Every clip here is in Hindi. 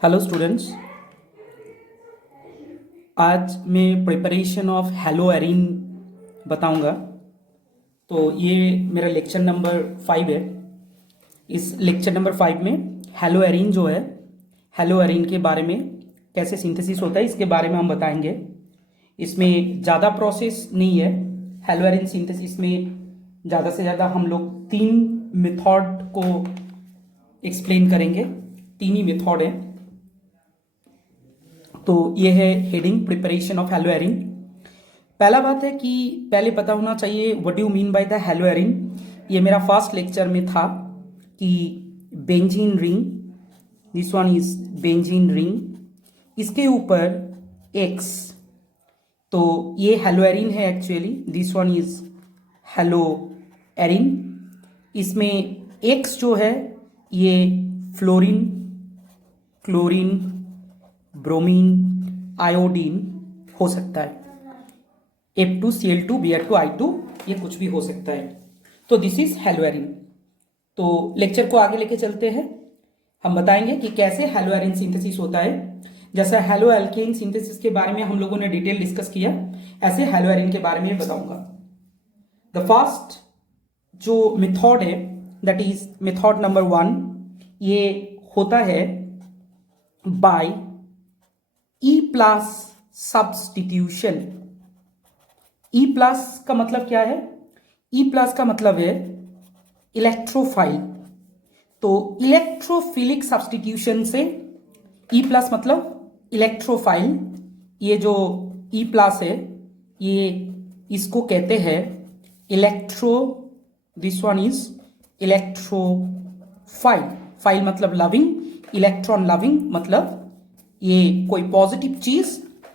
Hello students. आज मैं प्रिपरेशन ऑफ हेलो एरिन बताऊंगा। तो ये मेरा लेक्चर नंबर 5 है। इस लेक्चर नंबर 5 में हेलो एरिन जो है, हेलो एरिन के बारे में कैसे सिंथेसिस होता है इसके बारे में हम बताएंगे। इसमें ज़्यादा प्रोसेस नहीं है। हेलो एरिन सिंथेसिस में ज़्यादा से ज़्यादा हम लोग 3 मेथड को एक्सप्लेन करेंगे। 3 ही मेथड है। तो ये है heading preparation of hello Erin. पहला बात है कि पहले पता होना चाहिए what do mean by the hello Erin. ये मेरा फर्स्ट लेक्चर में था कि benzene ring, this one is benzene ring, इसके ऊपर एक्स, तो ये हेलो एरिन है actually. This one is hello Erin. इसमें एक्स जो है ये फ्लोरीन, क्लोरीन, ब्रोमीन, आयोडीन हो सकता है। F2Cl2 Br2 I2 ये कुछ भी हो सकता है। तो दिस इज हेलो एरिन। तो लेक्चर को आगे लेके चलते हैं। हम बताएंगे कि कैसे हेलो एरिन सिंथेसिस होता है। जैसा हेलो एल्केन सिंथेसिस के बारे में हम लोगों ने डिटेल डिस्कस किया, ऐसे हेलो एरिन के बारे में बताऊंगा। द फर्स्ट जो मेथड है दैट इज मेथड नंबर 1, ये होता है by E plus substitution. E plus का मतलब क्या है? E प्लस का मतलब है इलेक्ट्रोफाइल। तो इलेक्ट्रोफिलिक सब्सटीट्यूशन से E प्लस मतलब इलेक्ट्रोफाइल। ये जो E प्लस है ये इसको कहते हैं electro, this one is electrophile. File मतलब लविंग, इलेक्ट्रॉन लविंग मतलब ये कोई पॉजिटिव चीज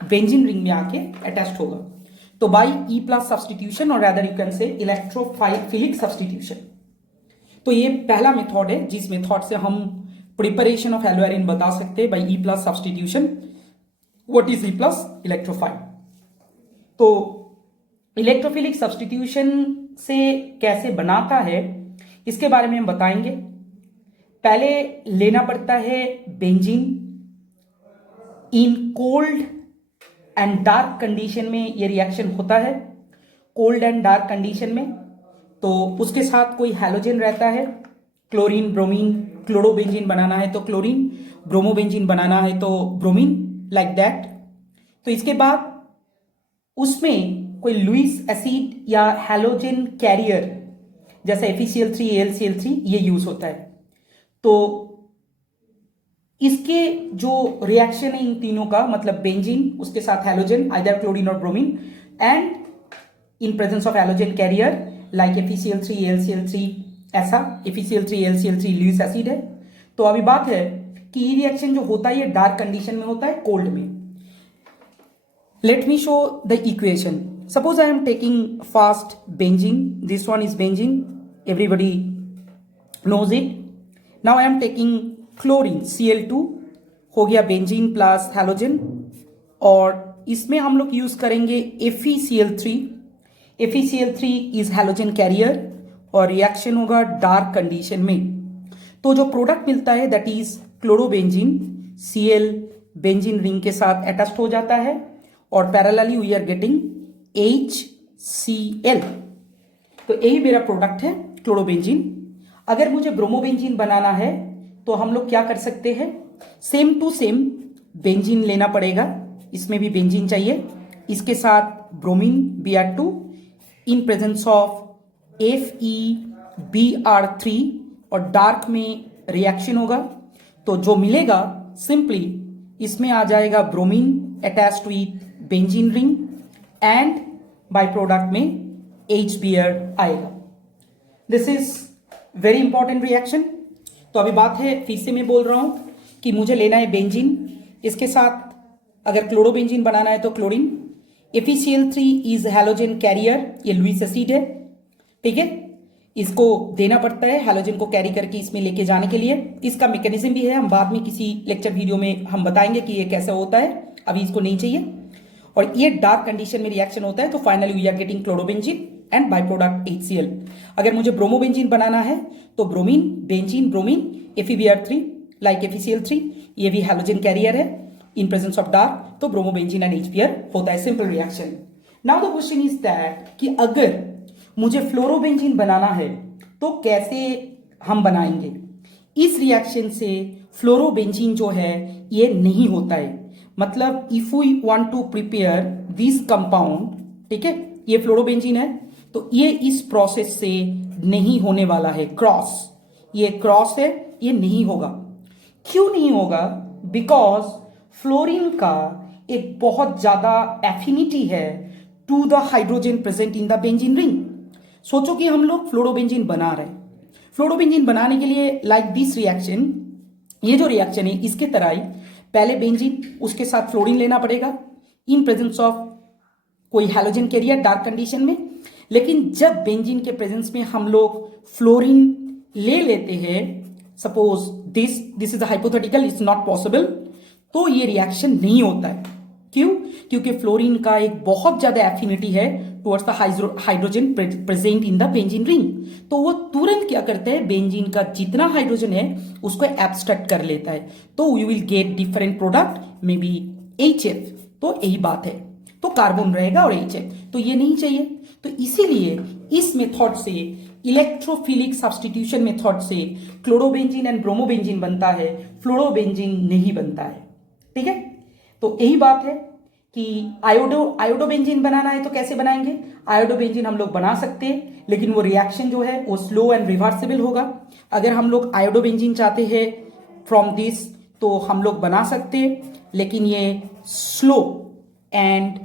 बेंजीन रिंग में आके अटैच्ड होगा। तो बाय ई प्लस सब्सटीट्यूशन और rather you can say electrophilic substitution. तो ये पहला मेथड है जिस मेथड से हम प्रिपरेशन ऑफ हेलो एरिन बता सकते हैं by E plus substitution. What is E plus? Electrophile. तो इलेक्ट्रोफिलिक सब्सटीट्यूशन से कैसे बनाता है इसके बारे में हम बताएंगे। पहले लेना पड़ता है benzene. In cold and dark condition में ये रिएक्शन होता है। कोल्ड एंड डार्क कंडीशन में तो उसके साथ कोई हैलोजन रहता है, क्लोरीन, ब्रोमीन। क्लोरोबेंजीन बनाना है तो क्लोरीन, ब्रोमोबेंजीन बनाना है तो ब्रोमीन, लाइक दैट। तो इसके बाद उसमें कोई लुईस एसिड या हैलोजन कैरियर जैसे FeCl3 AlCl3 ये यूज होता है। तो इसके जो रिएक्शन है इन तीनों का मतलब बेंजीन उसके साथ हैलोजन आइदर क्लोरीन और bromine and in presence of halogen carrier like FeCl3 AlCl3, ऐसा FeCl3 AlCl3 लुईस एसिड है। तो अभी बात है कि ये रिएक्शन जो होता है ये डार्क कंडीशन में होता है, कोल्ड में। Let me show the equation. Suppose I am taking fast benzene, this one is benzene, everybody knows it. Now I am taking chlorine Cl2, हो गया बेंजीन प्लस हैलोजन, और इसमें हम लोग यूज करेंगे FeCl3। FeCl3 is halogen carrier और रिएक्शन होगा डार्क कंडीशन में। तो जो प्रोडक्ट मिलता है that is chlorobenzene. Cl benzene ring के साथ अटैच्ड हो जाता है और parallelly we are getting HCl। तो यही मेरा प्रोडक्ट है क्लोरोबेंजीन। अगर मुझे ब्रोमोबेंजीन बनाना है तो हम लोग क्या कर सकते हैं? सेम टू सेम बेंजीन लेना पड़ेगा। इसमें भी बेंजीन चाहिए, इसके साथ bromine Br2 in presence of FeBr3 और डार्क में रिएक्शन होगा। तो जो मिलेगा सिंपली इसमें आ जाएगा bromine attached with benzene ring and by product में HBr आएगा। This is very important reaction. तो अभी बात है, फिर से मैं बोल रहा हूं कि मुझे लेना है बेंजीन, इसके साथ अगर क्लोरोबेंजीन बनाना है तो chlorine. FeCl3 is halogen carrier, ये लुईस एसिड है, ठीक है। इसको देना पड़ता है हैलोजन को कैरी करके इसमें लेके जाने के लिए। इसका मैकेनिज्म भी है, हम बाद में किसी लेक्चर वीडियो में हम बताएंगे कि ये कैसा होता है, अभी इसको नहीं चाहिए। और ये डार्क कंडीशन में रिएक्शन होता है तो finally we are getting chlorobenzene and by product HCl। अगर मुझे ब्रोमोबेंजीन बनाना है तो bromine, benzene, bromine, FeBr3 like FeCl3, ये भी हैलोजन कैरियर है इन प्रेजेंस ऑफ डार्क, तो ब्रोमोबेंजीन एंड HBr होता है simple reaction. Now the question is that कि अगर मुझे फ्लोरोबेंजीन बनाना है तो कैसे हम बनाएंगे। इस रिएक्शन से फ्लोरोबेंजीन जो है ये नहीं होता है, मतलब if we want to prepare this compound, ठीक है, ये फ्लोरोबेंजीन है तो ये इस प्रोसेस से नहीं होने वाला है, क्रॉस, ये क्रॉस है, ये नहीं होगा। क्यों नहीं होगा? बिकॉज फ्लोरीन का एक बहुत ज्यादा एफिनिटी है to the hydrogen present in the benzene ring. सोचो कि हम लोग फ्लोरोबेंजीन बना रहे हैं, फ्लोरोबेंजीन बनाने के लिए लाइक दिस रिएक्शन, ये जो रिएक्शन है इसके तरह ही पहले बेंजीन उसके साथ फ्लोरीन लेना पड़ेगा इन प्रेजेंस ऑफ कोई हैलोजन कैरियर डार्क कंडीशन में। लेकिन जब बेंजीन के प्रेजेंस में हम लोग फ्लोरीन ले लेते हैं, suppose this is hypothetical, it's not possible, तो ये रिएक्शन नहीं होता है। क्यों? क्योंकि फ्लोरीन का एक बहुत ज्यादा एफिनिटी है towards the hydrogen present in the benzene ring, तो वो तुरंत क्या करता है, बेंजीन का जितना हाइड्रोजन है उसको एब्स्ट्रैक्ट कर लेता है, तो you will get different product, may be HF, तो यही बात है, तो कार्बन रहेगा और HF, तो ये नहीं चाहिए। तो इसीलिए इस मेथड से, इलेक्ट्रोफिलिक सब्स्टिट्यूशन मेथड से क्लोरोबेंजीन एंड ब्रोमोबेंजीन बनता है, फ्लोरोबेंजीन नहीं बनता है, ठीक है। तो यही बात है कि आयोडोबेंजीन बनाना है तो कैसे बनाएंगे। आयोडोबेंजीन हम लोग बना सकते हैं, लेकिन वो रिएक्शन जो है वो स्लो एंड रिवर्सिबल होगा। अगर हम लोग आयोडोबेंजीन चाहते हैं फ्रॉम दिस तो हम लोग बना सकते हैं, लेकिन ये स्लो एंड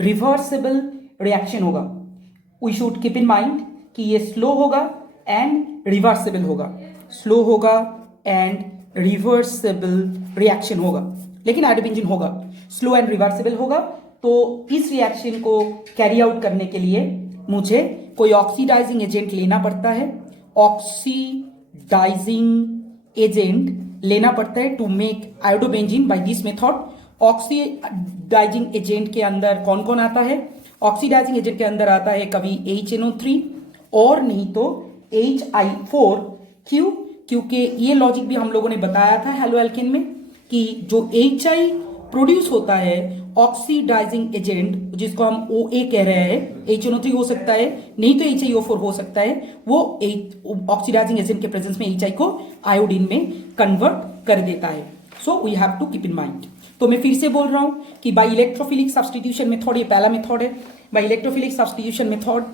रिवर्सिबल रिएक्शन होगा। We should keep in mind कि ये स्लो होगा एंड रिवर्सिबल होगा, स्लो होगा एंड रिवर्सिबल रिएक्शन होगा, लेकिन आयोडोबेंजीन होगा, स्लो एंड रिवर्सिबल होगा। तो इस रिएक्शन को कैरी आउट करने के लिए मुझे कोई ऑक्सीडाइजिंग एजेंट लेना पड़ता है, ऑक्सीडाइजिंग एजेंट लेना पड़ता है to make iodobenzene by this method. Oxidising agent के अंदर कौन कौन आता है? ऑक्सीडाइजिंग एजेंट के अंदर आता है कभी HNO3 और नहीं तो HI4। क्यों? क्योंकि ये लॉजिक भी हम लोगों ने बताया था हेलो एल्केन में कि जो HI प्रोड्यूस होता है ऑक्सीडाइजिंग एजेंट, जिसको हम OA कह रहे हैं, HNO3 हो सकता है, नहीं तो HiO4 हो सकता है, वो ऑक्सीडाइजिंग एजेंट के प्रेजेंस में HI को आयोडीन में कन्वर्ट कर देता है। So we have to keep in mind. तो मैं फिर से बोल रहा हूं कि बाय इलेक्ट्रोफिलिक सब्स्टिट्यूशन मेथड, ये पहला मेथड है। बाय इलेक्ट्रोफिलिक सब्स्टिट्यूशन मेथड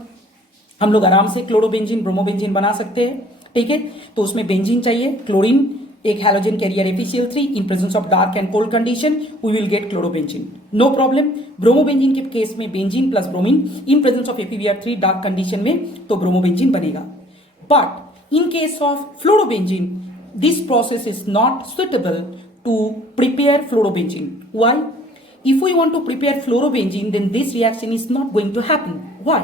हम लोग आराम से क्लोरोबेंजीन ब्रोमोबेंजीन बना सकते हैं, ठीक है। तो उसमें बेंजीन चाहिए, क्लोरीन, एक halogen carrier FeCl3, in presence of dark and cold condition we will get chlorobenzene, no problem. Bromobenzene के केस में benzene plus bromine in presence of FeBr3 dark condition में तो ब्रोमोबेंजीन बनेगा। But in case of fluorobenzene this process is not suitable to prepare fluorobenzene. Why? If we want to prepare fluorobenzene, then this reaction is not going to happen. Why?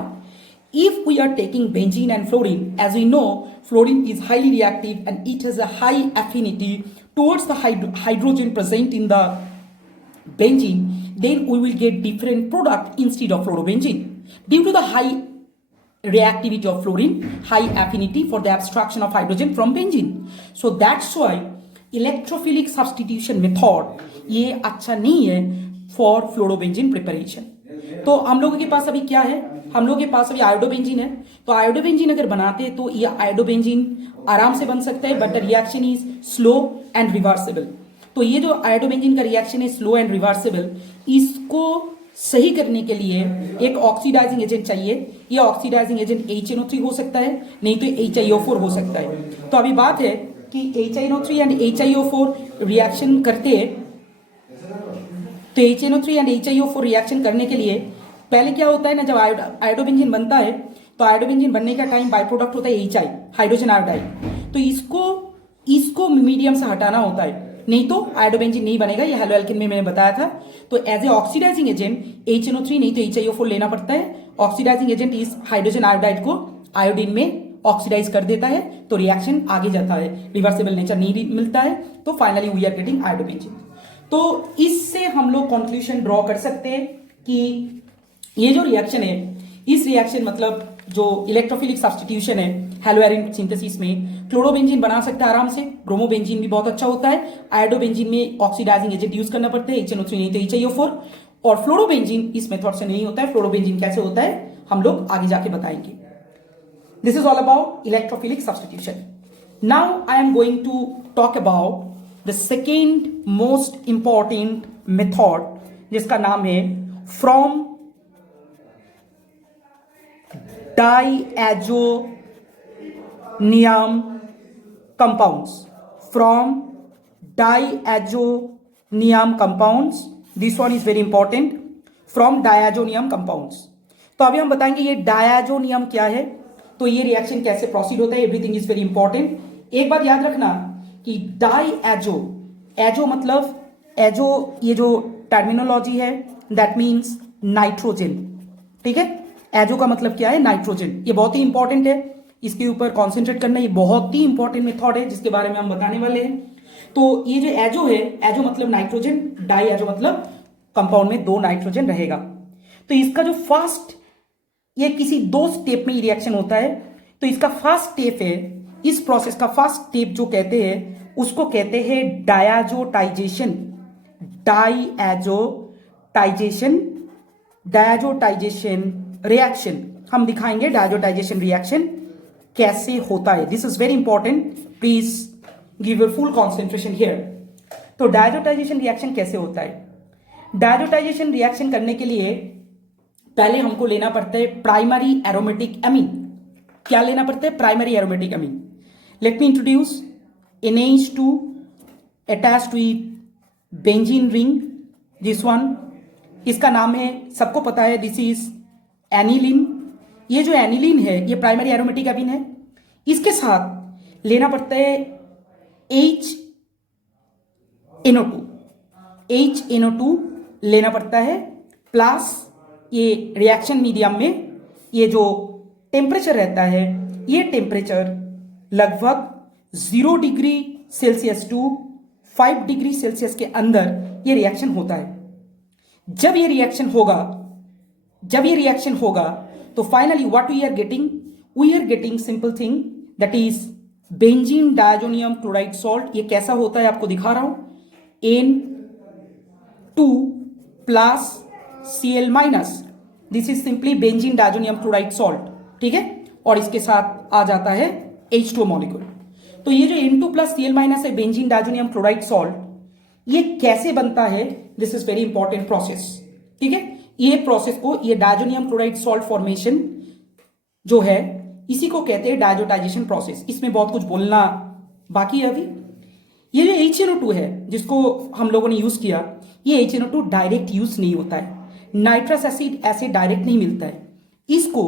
If we are taking benzene and fluorine, as we know, fluorine is highly reactive and it has a high affinity towards the hydrogen present in the benzene, then we will get different product instead of fluorobenzene. Due to the high reactivity of fluorine, high affinity for the abstraction of hydrogen from benzene. So that's why electrophilic substitution method ये अच्छा नहीं है फॉर फ्लोरोबेंजीन प्रिपरेशन। तो हम लोगों के पास अभी क्या है, हम लोगों के पास अभी आयोडोबेंजीन है, तो आयोडोबेंजीन अगर बनाते हैं तो ये आयोडोबेंजीन आराम से बन सकता है, but the reaction is slow and reversible. तो ये जो आयोडोबेंजीन का रिएक्शन है स्लो एंड रिवर्सिबल, इसको सही करने के लिए एक ऑक्सीडाइजिंग एजेंट चाहिए। ये ऑक्सीडाइजिंग एजेंट HNO3 हो सकता है, नहीं तो HiO4 हो सकता है। तो अभी बात है कि HNO3 एंड HiO4 रिएक्शन करते हैं, तो HNO3 एंड HiO4 रिएक्शन करने के लिए पहले क्या होता है ना, जब आयोडोबेंजीन बनता है तो आयोडोबेंजीन बनने का टाइम बाय प्रोडक्ट होता है HI, हाइड्रोजन आयोडाइड, तो इसको मीडियम से हटाना होता है, नहीं तो आयोडोबेंजीन नहीं बनेगा। ये हेलो एल्केन में मैंने बताया था। तो as a oxidising agent HNO3 नहीं तो HiO4 लेना पड़ता है। ऑक्सीडाइजिंग एजेंट इस हाइड्रोजन आयोडाइड को आयोडीन में ऑक्सीडाइज कर देता है, तो रिएक्शन आगे जाता है, रिवर्सिबल नेचर नहीं मिलता है, तो finally we are getting iodobenzene. तो इससे हम लोग कंक्लूजन ड्रॉ कर सकते हैं कि ये जो रिएक्शन है, इस रिएक्शन मतलब जो इलेक्ट्रोफिलिक सब्स्टिट्यूशन है, हेलोएरिन सिंथेसिस में क्लोरोबेंजीन बना सकता है आराम से, ब्रोमोबेंजीन भी बहुत अच्छा होता है, आयोडोबेंजीन में ऑक्सीडाइजिंग एजेंट यूज करना पड़ता है, HNO3 नहीं तो HIO4, और फ्लोरोबेंजीन इस मेथड से नहीं होता है। फ्लोरोबेंजीन कैसे होता है हम लोग आगे जाके बताएंगे। This is all about electrophilic substitution. Now I am going to talk about the second most important method जिसका नाम है from diazonium compounds. From diazonium compounds, this one is very important. From diazonium compounds. तो अभी हम बताएंगे ये डायाजोनियम क्या है, तो ये रिएक्शन कैसे प्रोसीड होता है, एवरीथिंग इज वेरी इंपॉर्टेंट। एक बात याद रखना कि डाईएजो, एजो मतलब एजो, ये जो टर्मिनोलॉजी है दैट मीन्स नाइट्रोजन, ठीक है। एजो का मतलब क्या है, नाइट्रोजन। ये बहुत ही इंपॉर्टेंट है, इसके ऊपर कॉन्सेंट्रेट करना, ये बहुत ही इंपॉर्टेंट मेथड है जिसके बारे में हम बताने वाले हैं। तो ये जो एजो है, एजो मतलब नाइट्रोजन, डाई एजो मतलब कंपाउंड में 2 नाइट्रोजन रहेगा। तो इसका जो फर्स्ट, ये किसी 2 स्टेप में रिएक्शन होता है। तो इसका फर्स्ट स्टेप है, इस प्रोसेस का फर्स्ट स्टेप जो कहते हैं उसको कहते हैं डायाजोटाइजेशन। डाईएजोटाइजेशन, डायाजोटाइजेशन रिएक्शन हम दिखाएंगे। डायाजोटाइजेशन रिएक्शन कैसे होता है, this is very important, please give your full concentration here. तो डायाजोटाइजेशन रिएक्शन कैसे होता है? डायाजोटाइजेशन रिएक्शन करने के लिए पहले हमको लेना पड़ता है प्राइमरी एरोमेटिक एमीन। क्या लेना पड़ता है? Primary aromatic amine. Let me introduce NH2 attached with benzene ring, this one, इसका नाम है, सबको पता है, दिस इज एनिलीन। ये जो एनिलीन है ये प्राइमरी एरोमेटिक एमीन है। इसके साथ लेना पड़ता है HNO2, HNO2 लेना पड़ता है, प्लस ये रिएक्शन मीडियम में ये जो टेम्परेचर रहता है, ये टेम्परेचर लगभग 0 degree Celsius to 5 degree Celsius के अंदर ये रिएक्शन होता है। जब ये रिएक्शन होगा तो finally what we are getting simple thing that is benzene diazonium chloride salt. ये कैसा होता है आपको दिखा रहा हूं, N2 plus Cl minus, this is simply benzene diazonium chloride salt, ठीक है। और इसके साथ आ जाता है H2O मॉलिक्यूल। तो ये जो N2 प्लस Cl माइनस है, बेंजीन डायजोनियम क्लोराइड सॉल्ट, ये कैसे बनता है, this is very important process, ठीक है। ये प्रोसेस को, ये डायजोनियम क्लोराइड सॉल्ट फॉर्मेशन जो है, इसी को कहते हैं डायजोटाइजेशन प्रोसेस। इसमें बहुत कुछ बोलना बाकी है अभी। ये जो HNO2 है जिसको हम लोगों ने यूज किया, ये HNO2 डायरेक्ट यूज नहीं होता है, नाइट्रस एसिड ऐसे डायरेक्ट नहीं मिलता है। इसको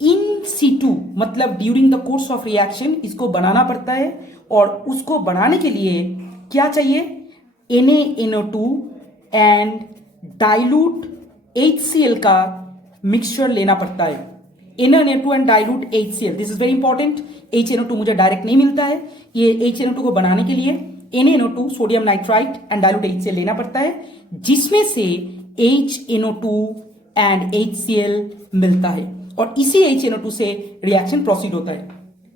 इन सीटू मतलब during the course of reaction इसको बनाना पड़ता है, और उसको बनाने के लिए क्या चाहिए, NaNO2 एंड डाइल्यूट HCl का मिक्सचर लेना पड़ता है। NaNO2 and dilute HCl, this is very important. HNO2 मुझे डायरेक्ट नहीं मिलता है, ये HNO2 को बनाने के लिए NaNO2 sodium nitrite and dilute HCl लेना पड़ता है, जिसमें से HNO2 एंड HCl मिलता है, और इसी HNO2 से रिएक्शन प्रोसीड होता है।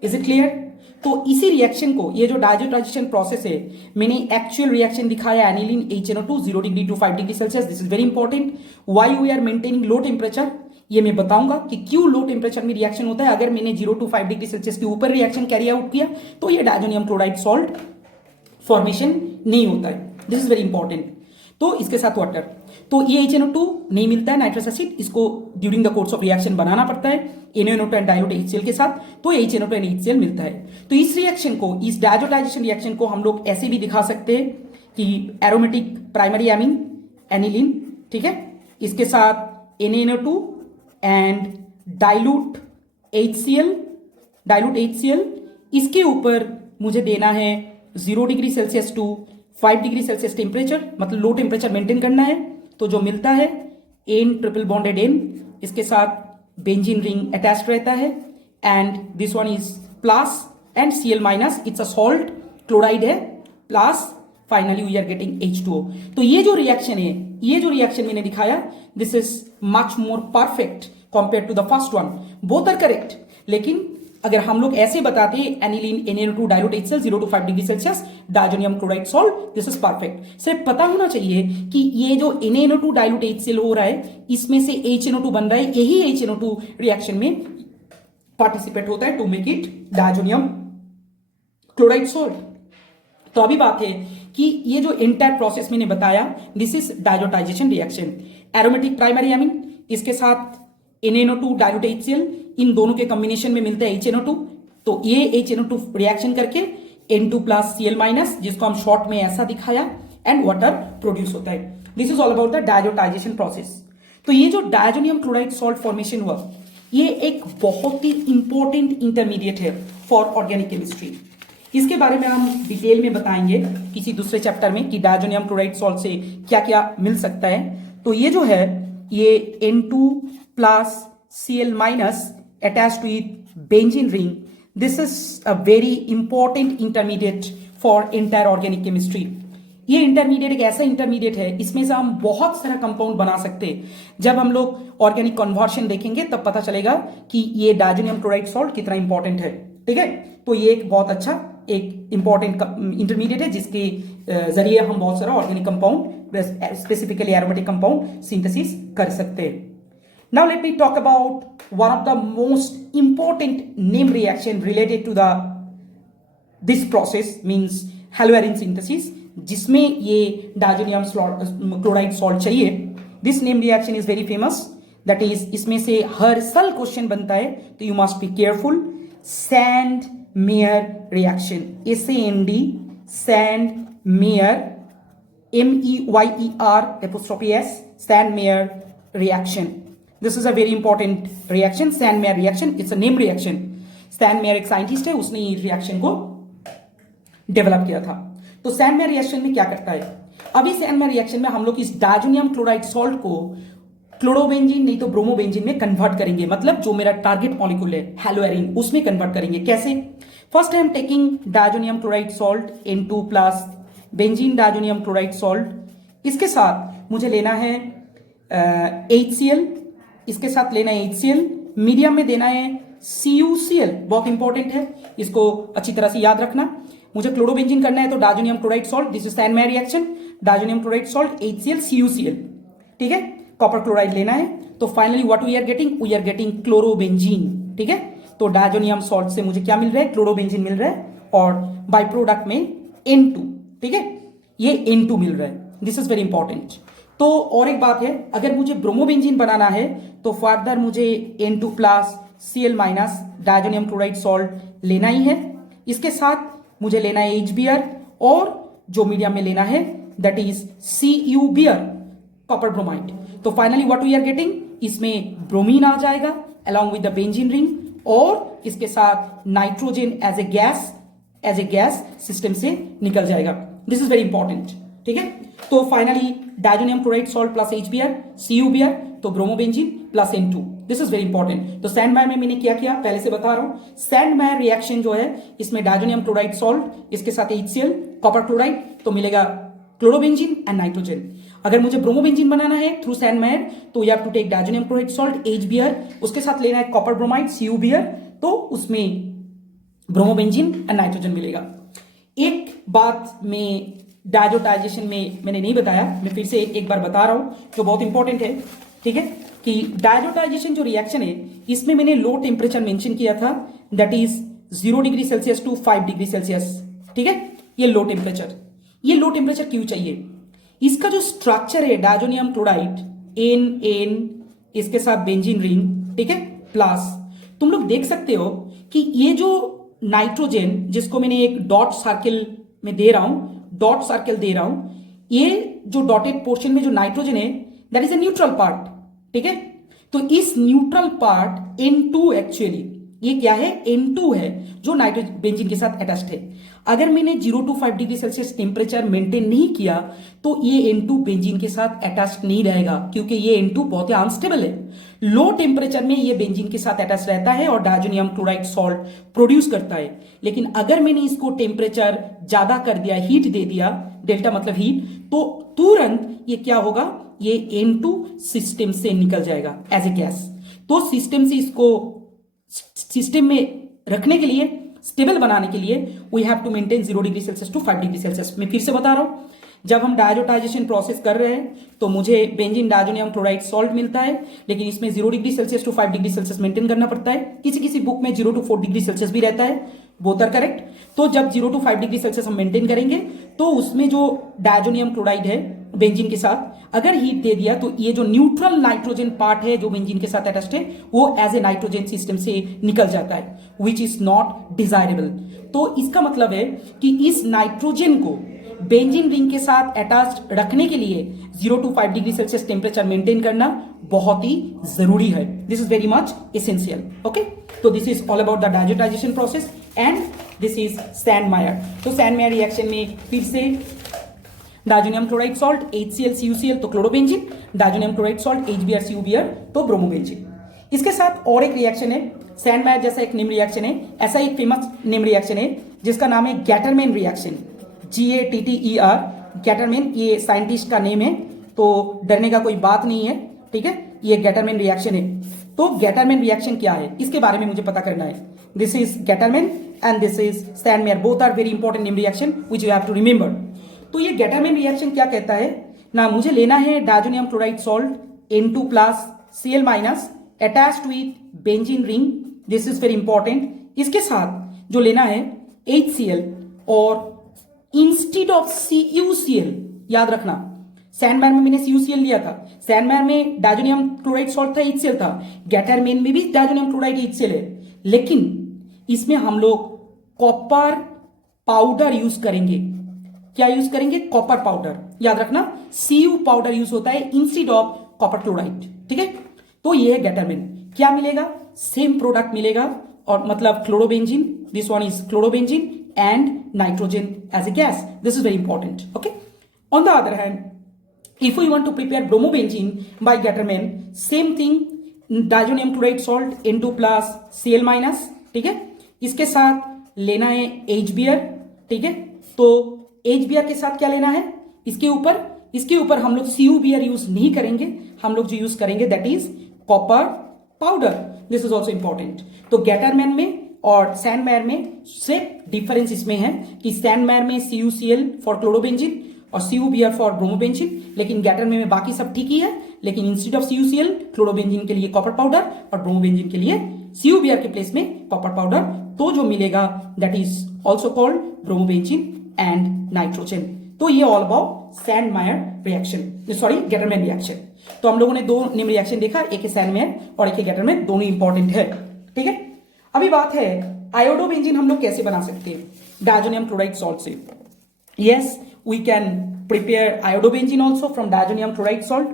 Is it clear? तो इसी रिएक्शन को, ये जो डायजोटाइजेशन प्रोसेस है, मैंने एक्चुअल रिएक्शन दिखाया, aniline HNO2 0 degree to 5 degree Celsius, this is very important. Why we are maintaining low temperature, ये मैं बताऊंगा कि क्यों लो टेम्परेचर में रिएक्शन होता है। अगर मैंने 0 टू 5 डिग्री सेल्सियस के ऊपर रिएक्शन कैरी आउट किया तो ये डायजोनियम क्लोराइड सॉल्ट फॉर्मेशन नहीं होता है, दिस इज वेरी इंपॉर्टेंट। तो इसके साथ वाटर, तो ये HNO2 नहीं मिलता है, नाइट्रस एसिड, इसको during the course of reaction बनाना पड़ता है NaNO2 एंड डाइल्यूट HCl के साथ, तो HNO2 एंड HCl मिलता है। तो इस रिएक्शन को, इस डायजोटाइजेशन रिएक्शन को हम लोग ऐसे भी दिखा सकते हैं कि एरोमेटिक प्राइमरी एमीन एनिलीन, ठीक है, इसके साथ NaNO2 एंड डाइल्यूट HCl, इसके ऊपर मुझे देना है 0 degree Celsius to 5 degree Celsius temperature, मतलब लो टेम्परेचर मेंटेन करना है। तो जो मिलता है N ट्रिपल बॉन्डेड N, इसके साथ बेंजीन रिंग अटैच्ड रहता है, and this one is plus and Cl minus, it's a salt, chloride है, plus finally we are getting H2O। तो ये जो रिएक्शन है, ये जो रिएक्शन मैंने दिखाया, this is much more perfect compare to the first one. Both are correct, लेकिन अगर हम लोग ऐसे बताते aniline NaNO2 dilute HCl 0 to 5 degree Celsius diazonium chloride salt, this is perfect. सिर्फ पता होना चाहिए कि ये जो NaNO2 डाइल्यूट HCl हो रहा है इसमें से HNO2 बन रहा है, यही HNO2 रिएक्शन में पार्टिसिपेट होता है to make it diazonium chloride salt. तो अभी बात है कि ये जो एंटायर प्रोसेस मैंने बताया, this is डायजोटाइजेशन reaction. Aromatic primary amine, इसके साथ NaNO2 डाइल्यूट HCl, इन दोनों के कॉम्बिनेशन में मिलता है HNO2। तो ये HNO2 रिएक्शन करके N2 प्लस Cl माइनस, जिसको हम शॉर्ट में ऐसा दिखाया, एंड वाटर प्रोड्यूस होता है। This is all about the diazotization process. तो ये जो डायजोनियम क्लोराइड सॉल्ट फॉर्मेशन हुआ, ये एक बहुत ही इंपॉर्टेंट इंटरमीडिएट है फॉर ऑर्गेनिक केमिस्ट्री। इसके बारे में हम डिटेल में बताएंगे किसी दूसरे चैप्टर में कि डायजोनियम क्लोराइड सॉल्ट से क्या क्या मिल सकता है। तो ये जो है ये N2 plus Cl minus attach to it benzene ring, this is a very important intermediate for entire organic chemistry. ये इंटरमीडिएट एक ऐसा इंटरमीडिएट है, इसमें से हम बहुत सारा कंपाउंड बना सकते हैं। जब हम लोग ऑर्गेनिक कन्वर्शन देखेंगे तब पता चलेगा कि ये डायजोनियम क्लोराइड सॉल्ट कितना इंपॉर्टेंट है। ठीक है, तो ये एक बहुत अच्छा एक इंपॉर्टेंट इंटरमीडिएट है जिसके जरिए हम बहुत सारा organic compound, specifically aromatic compound synthesis कर सकते हैं। Now let me talk about one of the most important name reaction related to the this process means haloarene synthesis, जिसमें ये डायजोनियम क्लोराइड सॉल्ट चाहिए। This name reaction is very famous, that is इसमें से हर साल क्वेश्चन बनता है, तो you must be careful. Sandmeyer reaction, SAND, Sandmeyer, MEYER', Sandmeyer reaction. This is a very important reaction, sand mayor reaction. It's a name reaction. Sand mayor एक साइंटिस्ट है, उसने ये रिएक्शन को डेवलप किया था। तो सैंड मेयर रिएक्शन में क्या करता है, अभी सैंड मेयर रिएक्शन में हम लोग इस डायजोनियम क्लोराइड सॉल्ट को क्लोरोबेंजीन नहीं तो ब्रोमोबेंजीन में कन्वर्ट करेंगे, मतलब जो मेरा टारगेट मॉलिक्यूल है हेलोएरिन उसमें कन्वर्ट करेंगे। कैसे? First I am taking diazonium chloride salt N2 plus benzene diazonium chloride salt, इसके साथ मुझे लेना है HCl, इसके साथ लेना है HCl, मीडियम में देना है CuCl, बहुत इंपॉर्टेंट है, इसको अच्छी तरह से याद रखना। मुझे क्लोरोबेंजीन करना है तो diazonium chloride salt, this is Sandmeyer reaction, diazonium chloride salt HCl CuCl। ठीक है, कॉपर क्लोराइड लेना है, तो finally what we are getting chlorobenzene. ठीक है, तो डायजोनियम सॉल्ट से मुझे क्या मिल रहा है, क्लोरोबेंजीन मिल रहा है, और बाय प्रोडक्ट में N2। ठीक है, ये N2 मिल रहा है, दिस इज वेरी इंपॉर्टेंट। तो और एक बात है, अगर मुझे ब्रोमोबेंजीन बनाना है तो फर्दर मुझे N2 plus Cl minus diazonium chloride salt लेना ही है, इसके साथ मुझे लेना है HBr, और जो मीडियम में लेना है that is CuBr, copper bromide. तो finally what we are getting, इसमें ब्रोमीन आ जाएगा along with the benzene ring, और इसके साथ nitrogen as a gas system से निकल जाएगा। This is very important. ठीक है, तो finally diazonium chloride salt plus HBr, CuBr, तो bromobenzene plus N2, this is very important. तो सैंड मेयर में मैंने क्या किया पहले से बता रहा हूं, सैंड मेयर रिएक्शन जो है इसमें डायजोनियम क्लोराइड सॉल्ट, इसके साथ HCl, कॉपर क्लोराइड, तो मिलेगा क्लोरोबेंजीन एंड नाइट्रोजन। अगर मुझे ब्रोमोबेंजीन बनाना है थ्रू सैंड मेयर तो you have to take diazonium chloride salt HBr, उसके साथ लेना है कॉपर ब्रोमाइड CuBr, तो उसमें ब्रोमोबेंजीन एंड नाइट्रोजन मिलेगा। एक बात में डायजोटाइजेशन में मैंने नहीं बताया, मैं फिर से एक बार बता रहा हूं जो बहुत इंपॉर्टेंट है। ठीक है, कि डायजोटाइजेशन जो रिएक्शन है इसमें मैंने लो टेम्परेचर मेंशन किया था, that is 0 degree Celsius to 5 degree Celsius. ठीक है, ये लो टेम्परेचर क्यों चाहिए, इसका जो स्ट्रक्चर है डायजोनियम क्लोराइड N इसके साथ बेंजीन रिंग, ठीक है, प्लस तुम लोग देख सकते हो कि ये जो नाइट्रोजन जिसको मैंने एक डॉट सर्किल में दे रहा हूं, ये जो डॉटेड पोर्शन में जो नाइट्रोजन है that is a neutral part. ठीक है, तो इस न्यूट्रल पार्ट N2 एक्चुअली ये क्या है, N2 है जो नाइट्रोजन बेंजीन के साथ अटैच्ड है। अगर मैंने 0 to 5 degree Celsius temperature maintain नहीं किया तो ये N2 बेंजीन के साथ अटैच्ड नहीं रहेगा, क्योंकि ये N2 बहुत ही अनस्टेबल है। लो टेम्परेचर में ये बेंजीन के साथ अटैच रहता है और डायजोनियम क्लोराइड सॉल्ट प्रोड्यूस करता है। लेकिन अगर मैंने इसको टेम्परेचर ज्यादा कर दिया, हीट दे दिया, डेल्टा मतलब हीट, तो तुरंत ये क्या होगा, ये N2 सिस्टम से निकल जाएगा एज ए गैस। तो सिस्टम से इसको सिस्टम में रखने के लिए, स्टेबल बनाने के लिए we have to maintain 0 degree Celsius to 5 degree Celsius. मैं फिर से बता रहा हूं, जब हम डायजोटाइजेशन प्रोसेस कर रहे हैं तो मुझे बेंजीन डायजोनियम क्लोराइड सॉल्ट मिलता है, लेकिन इसमें 0 degree Celsius to 5 degree Celsius maintain करना पड़ता है। किसी किसी बुक में 0 टू 4 डिग्री सेल्सियस भी रहता है, बोथ आर करेक्ट। तो जब 0 टू 5 डिग्री सेल्सियस हम मेंटेन करेंगे तो उसमें जो डायजोनियम क्लोराइड है बेंजीन के साथ अगर हीट दे दिया तो ये जो न्यूट्रल नाइट्रोजन पार्ट है जो बेंजीन के साथ अटैच्ड है वो एज ए नाइट्रोजन सिस्टम से निकल जाता है, विच इज नॉट डिजायरेबल। तो इसका मतलब है कि इस नाइट्रोजन को बेंजीन रिंग के साथ अटैच रखने के लिए 0 to 5 degree Celsius temperature maintain करना बहुत ही जरूरी है। This is very much essential. Okay, तो this is all about the diazotization process and this is Sandmeyer. तो सैंडमायर रिएक्शन में फिर से diazonium chloride salt HCl CuCl तो chlorobenzene, diazonium chloride salt HBr CuBr तो ब्रोमोबेंजीन। इसके साथ और एक रिएक्शन है, सैंडमायर जैसा एक नेम रिएक्शन है, ऐसा एक फेमस नेम रिएक्शन है जिसका नाम है गैटरमैन रिएक्शन, GATTER, गैटरमैन। ये साइंटिस्ट का नेम है तो डरने का कोई बात नहीं है, ठीक है। ये गैटरमैन रिएक्शन है। तो गैटरमैन रिएक्शन क्या है इसके बारे में मुझे पता करना है। This is Gattermann and this is Sandmeyer, both are very important name reaction which you have to remember. तो ये गैटरमैन रिएक्शन क्या कहता है ना, मुझे लेना है diazonium chloride salt N2 plus Cl minus attached with benzene ring, this is very important. इसके साथ जो लेना है HCl और इंस्टीड ऑफ CuCl, याद रखना सैंडमायर में मैंने CuCl लिया था, सैंडमायर में डायजोनियम क्लोराइड सॉल्ट था HCl था, गैटरमैन में भी डायजोनियम क्लोराइड HCl है, लेकिन इसमें हम लोग कॉपर पाउडर यूज करेंगे। क्या यूज करेंगे? Copper powder. याद रखना Cu पाउडर यूज होता है इंस्टीड ऑफ कॉपर क्लोराइड, ठीक है। तो ये है गैटरमैन। क्या मिलेगा? सेम प्रोडक्ट मिलेगा, और मतलब chlorobenzene, this one is chlorobenzene and nitrogen as a gas. This is very important. Okay. On the other hand, if we want to prepare bromobenzene by Gattermann, same thing, diazonium chloride salt N2 plus Cl minus, ठीक है। इसके साथ लेना है HBr, ठीक है। तो HBr के साथ क्या लेना है? इसके ऊपर हम लोग CuBr यूज नहीं करेंगे, हम लोग जो यूज करेंगे that is copper powder. This is also important. तो गैटरमैन में और सैंडमायर में से डिफरेंस इसमें है कि सैंडमायर में CuCl फॉर क्लोरोबेंजीन और CuBr फॉर ब्रोमोबेंजीन, लेकिन गैटरमैन में बाकी सब ठीक ही है, लेकिन इंस्टेड ऑफ CuCl क्लोरोबेंजीन के लिए कॉपर पाउडर और ब्रोमोबेंजीन के लिए CuBr के प्लेस में कॉपर पाउडर, तो जो मिलेगा that is also called bromobenzene and nitrogen. तो ये all about Sandmeyer reaction, sorry Gattermann reaction. तो हम लोगों ने दो नेम रिएक्शन देखा, एक है सैंडमायर और एक है गैटरमैन, दोनों इंपॉर्टेंट है, ठीक है। अभी बात है आयोडोबेंजीन हम लोग कैसे बना सकते हैं डायजोनियम क्लोराइड सॉल्ट से। Yes, we can prepare iodobenzene also from diazonium chloride salt.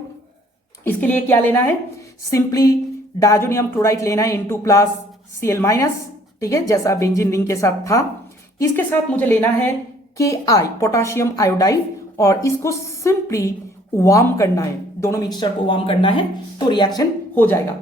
इसके लिए क्या लेना है? सिंपली डायजोनियम क्लोराइड लेना है N2 प्लस Cl माइनस, ठीक है, जैसा बेंजीन रिंग के साथ था। इसके साथ मुझे लेना है Ki, पोटाशियम आयोडाइड, और इसको सिंपली वार्म करना है, दोनों मिक्सचर को वार्म करना है तो रिएक्शन हो जाएगा।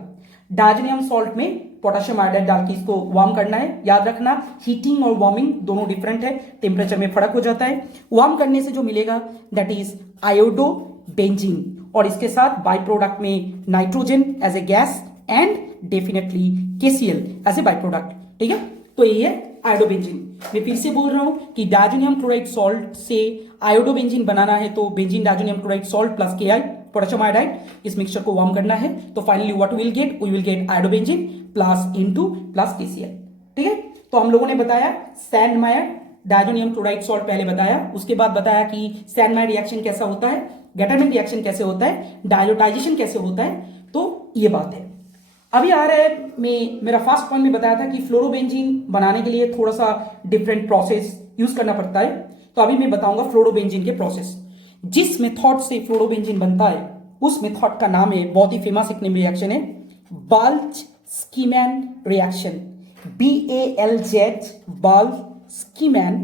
डायजोनियम सॉल्ट में पोटेशियम आयोडाइड डाल के इसको वार्म करना है। याद रखना हीटिंग और वार्मिंग दोनों डिफरेंट है, टेम्परेचर में फर्क हो जाता है। वार्म करने से जो मिलेगा दैट इज आयोडोबेंजीन, और इसके साथ बाई प्रोडक्ट में nitrogen as a gas and definitely KCl as a by product, ठीक है। तो ये है आयोडोबेंजीन। मैं फिर से बोल रहा हूं कि डायजोनियम क्लोराइड सॉल्ट से आयोडोबेंजीन बनाना है तो benzene diazonium chloride salt plus Ki potassium iodide, इस मिक्सचर को वार्म करना है तो finally what we will get iodobenzene plus N2 plus KCl, ठीक है। तो हम लोगों ने बताया सैंडमायर डायजोनियम क्लोराइड सॉल्ट पहले बताया, उसके बाद बताया कि सैंडमायर रिएक्शन कैसा होता है, गैटरमैन रिएक्शन कैसे होता है, डायजोटाइजेशन कैसे होता है, तो ये बात है। अभी आ रहा है मेरा फर्स्ट पॉइंट में बताया था कि फ्लोरोबेंजीन बनाने के लिए थोड़ा सा डिफरेंट प्रोसेस यूज करना पड़ता है, तो अभी मैं बताऊंगा फ्लोरोबेंजीन के प्रोसेस। जिस मेथड से फ्लोरोबेंजीन बनता है उस मेथड का नाम है, बहुत ही फेमस एक नेम रिएक्शन है, Balz Schiemann reaction, BALZ, Balz Schiemann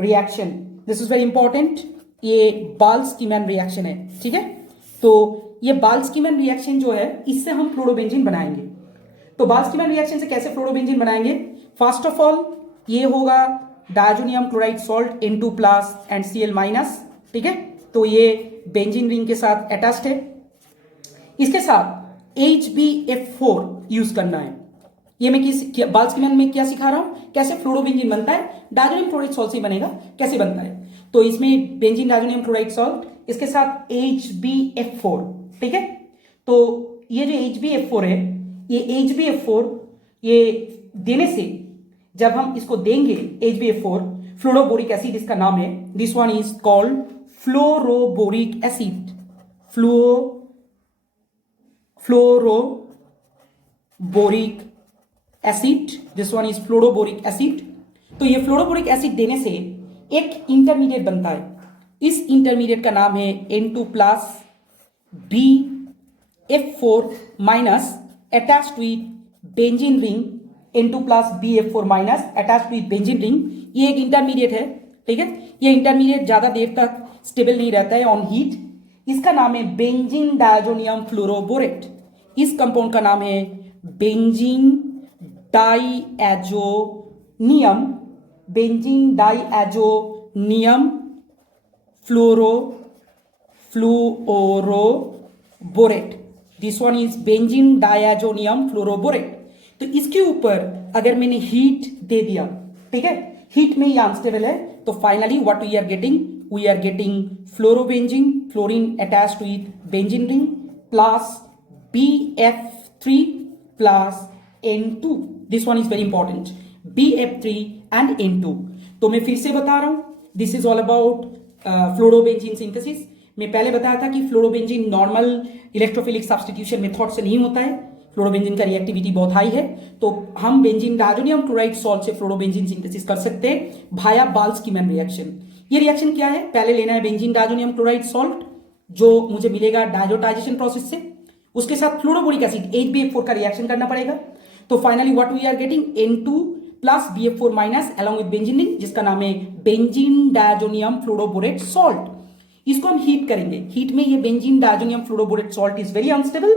reaction. This is very important, ये बाल्च-स्कीमैन रिएक्शन है, ठीक है। तो ये बाल्च-स्कीमैन रिएक्शन जो है इससे हम फ्लोरोबेंजीन बनाएंगे। तो बाल्च-स्कीमैन रिएक्शन से कैसे फ्लोरोबेंजीन बनाएंगे? फर्स्ट ऑफ ऑल ये होगा diazonium chloride salt N2 plus and Cl minus, ठीक है। तो ये बेंजीन रिंग के साथ अटैच्ड है। इसके साथ HbF4 यूज करना है। ये मैं बाल्सकीमैन में क्या सिखा रहा हूं, कैसे फ्लोरोबेंजीन बनता है, डायजोनियम क्लोराइड सॉल्ट से बनेगा, कैसे बनता है। तो इसमें बेंजीन डायजोनियम क्लोराइड सॉल्ट, इसके साथ HbF4, ठीक है। तो ये जो HbF4 है, ये HbF4 ये देने से, जब हम इसको देंगे HbF4, फ्लोरोबोरिक एसिड इसका नाम है, this one is called fluoroboric acid, fluoroboric acid, this one is fluoroboric acid. तो ये फ्लोरोबोरिक एसिड देने से एक इंटरमीडिएट बनता है, इस इंटरमीडिएट का नाम है N2 plus BF4 minus attached with benzene ring, N2 plus BF4 minus attached with benzene ring. ये एक इंटरमीडिएट है, ठीक है। ये इंटरमीडिएट ज्यादा देर तक स्टेबल नहीं रहता है ऑन हीट। इसका नाम है बेंजीन डायजोनियम फ्लोरोबोरेट। इस कंपाउंड का नाम है benzene diazonium, benzene diazonium fluoroborate. This one is benzene diazonium fluoroborate. तो इसके ऊपर अगर मैंने हीट दे दिया, ठीक है, हीट में ये अनस्टेबल है, तो finally what we are getting fluorobenzene, fluorine attached with benzene ring plus BF3 plus N2। This one is very important, BF3 and N2। तो मैं फिर से बता रहा हूं, this is all about fluorobenzene synthesis. मैं पहले बताया था कि fluorobenzene normal electrophilic substitution method से नहीं होता है, फ्लोरोबेंजीन का रिएक्टिविटी बहुत हाई है। तो हम बेंजीन डायजोनियम क्लोराइड सॉल्ट से फ्लोरोबेंजीन सिंथेसिस कर सकते हैं भाया बाल्सकीमैन रिएक्शन। ये रिएक्शन क्या है, पहले लेना है बेंजीन डायजोनियम क्लोराइड सॉल्ट जो मुझे मिलेगा डायजोटाइजेशन प्रोसेस से, उसके साथ फ्लोरोबोरिक एसिड HbF4 का रिएक्शन करना पड़ेगा। तो finally what we are getting N2 plus BF4 minus along with benzene ring, जिसका नाम है बेंजीन डायजोनियम फ्लोरोबोरेट सॉल्ट। इसको हम हीट करेंगे, हीट में ये benzene diazonium fluoroborate salt is very unstable,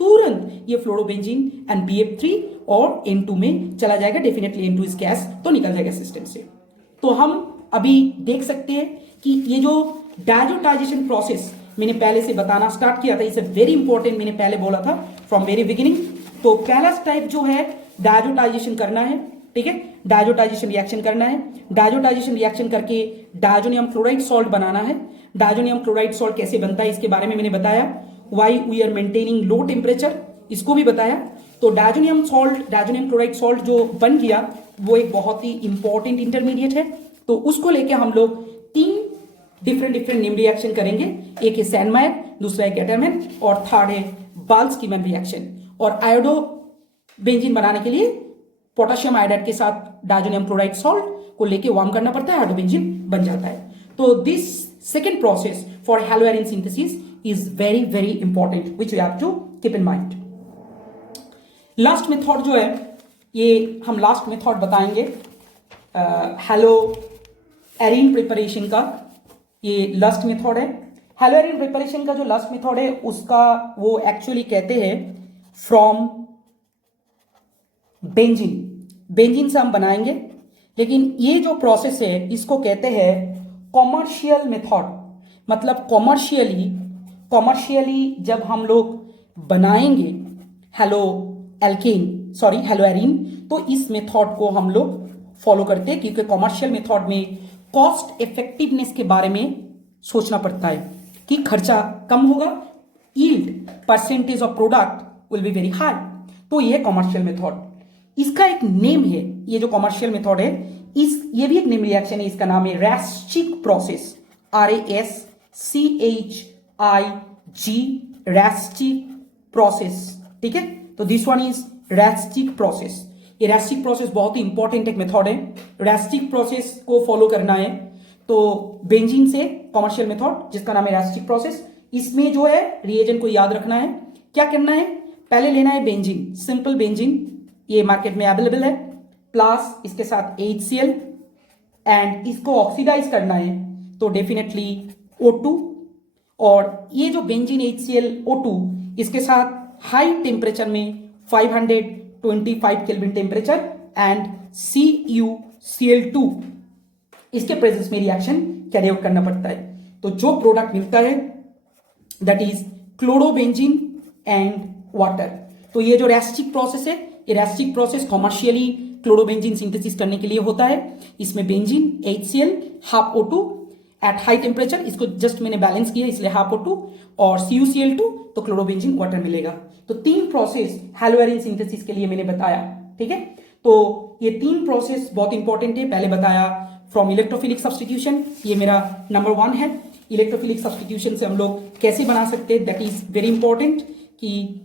तुरंत ये फ्लोरोबेंजीन एंड BF3 और N2 में चला जाएगा, डेफिनेटली N2 इज गैस, तो निकल जाएगा सिस्टम से। तो हम अभी देख सकते हैं कि ये जो डायजोटाइजेशन प्रोसेस मैंने पहले से बताना स्टार्ट किया था, इसे वेरी इंपॉर्टेंट, मैंने पहले बोला था फ्रॉम वेरी बिगिनिंग। तो पहला स्टेप जो है डायजोटाइजेशन करना है, ठीक है, डायजोटाइजेशन रिएक्शन करना है। डायजोटाइजेशन रिएक्शन करके डायजोनियम क्लोराइड सॉल्ट बनाना है। डायजोनियम क्लोराइड सॉल्ट कैसे बनता है इसके बारे में मैंने बताया, why we are maintaining low temperature, इसको भी बताया। तो डायजोनियम क्लोराइड सॉल्ट जो बन गया वो एक बहुत ही इंपॉर्टेंट इंटरमीडिएट है। तो उसको लेके हम लोग 3 डिफरेंट नेम रिएक्शन करेंगे, एक है सैनमायर, दूसरा है गेटरमैन और थर्ड है बाल्सकीमैन रिएक्शन। और आयोडो बेंजीन बनाने के लिए पोटेशियम आयोडाइड के साथ डायजोनियम क्लोराइड सॉल्ट को लेके वार्म करना पड़ता है, आयोडो बेंजीन बन जाता है। तो this second process for haloarene synthesis is very very important which we have to keep in mind. Last method जो है, ये हम लास्ट मेथड बताएंगे हेलोएरिन प्रिपरेशन का। ये लास्ट मेथड है हेलोएरिन प्रिपरेशन का। जो लास्ट मेथड है उसका वो एक्चुअली कहते हैं फ्रॉम बेंजीन से हम बनाएंगे, लेकिन ये जो प्रोसेस है इसको कहते हैं कॉमर्शियल मेथड। मतलब कॉमर्शियली जब हम लोग बनाएंगे हेलोएरिन, तो इस मेथड को हम लोग फॉलो करते हैं, क्योंकि कॉमर्शियल मेथड में कॉस्ट इफेक्टिवनेस के बारे में सोचना पड़ता है कि खर्चा कम होगा, yield percentage of product will be very high. तो ये कॉमर्शियल मेथड, इसका एक नेम है, ये जो कॉमर्शियल मेथड है ये भी एक नेम रिएक्शन है, इसका नाम है रैस्चिक प्रोसेस, RASCHIG, रैस्चिक प्रोसेस, ठीक है। तो दिस वन इज रैस्चिक प्रोसेस। ये रैस्चिक प्रोसेस बहुत ही इंपॉर्टेंट एक मेथड है, रैस्चिक प्रोसेस को फॉलो करना है। तो बेंजीन से कॉमर्शियल मेथड जिसका नाम है रैस्चिक प्रोसेस, इसमें जो है रिएजेंट को याद रखना है। क्या करना है, पहले लेना है बेंजीन, सिंपल बेंजीन, ये मार्केट में अवेलेबल है, प्लस इसके साथ HCl एंड इसको ऑक्सीडाइज करना है, तो डेफिनेटली O2। और ये जो बेंजीन HCl O2 इसके साथ हाई टेम्परेचर में 525 केल्विन टेम्परेचर एंड CuCl2 इसके प्रेजेंस में रिएक्शन कैरी आउट करना पड़ता है। तो जो प्रोडक्ट मिलता है that is chlorobenzene and water. तो ये जो रेस्टिक प्रोसेस है, ये Reichstag process commercially chlorobenzene synthesis करने के लिए होता है। इसमें benzene HCl half O2 at high temperature, इसको जस्ट मैंने बैलेंस किया इसलिए हाफ O2 और CuCl2, तो क्लोरोबेंजीन वाटर मिलेगा। तो 3 प्रोसेस हैलोएरिन सिंथेसिस के लिए मैंने बताया, ठीक है। तो ये 3 प्रोसेस बहुत इंपॉर्टेंट है। पहले बताया फ्रॉम इलेक्ट्रोफिलिक सब्सटीट्यूशन, ये मेरा नंबर 1 है। इलेक्ट्रोफिलिक सब्सटीट्यूशन से हम लोग कैसे बना सकते हैं, दैट इज वेरी इंपॉर्टेंट कि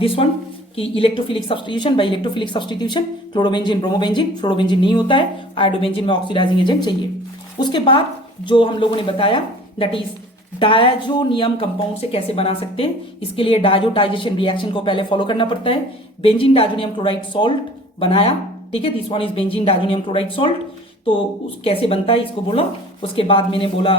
दिस वन कि electrophilic substitution by electrophilic substitution chlorobenzene bromobenzene, fluorobenzene नहीं होता है, आयोडोबेंजीन में ऑक्सीडाइजिंग एजेंट चाहिए। उसके बाद जो हम लोगों ने बताया दैट इज डायजोनियम कंपाउंड से कैसे बना सकते हैं। इसके लिए डायजोटाइजेशन रिएक्शन को पहले फॉलो करना पड़ता है। बेंजीन डायजोनियम क्लोराइड सॉल्ट बनाया, ठीक है, this one is benzene diazonium chloride salt. तो कैसे बनता है इसको बोला। उसके बाद मैंने बोला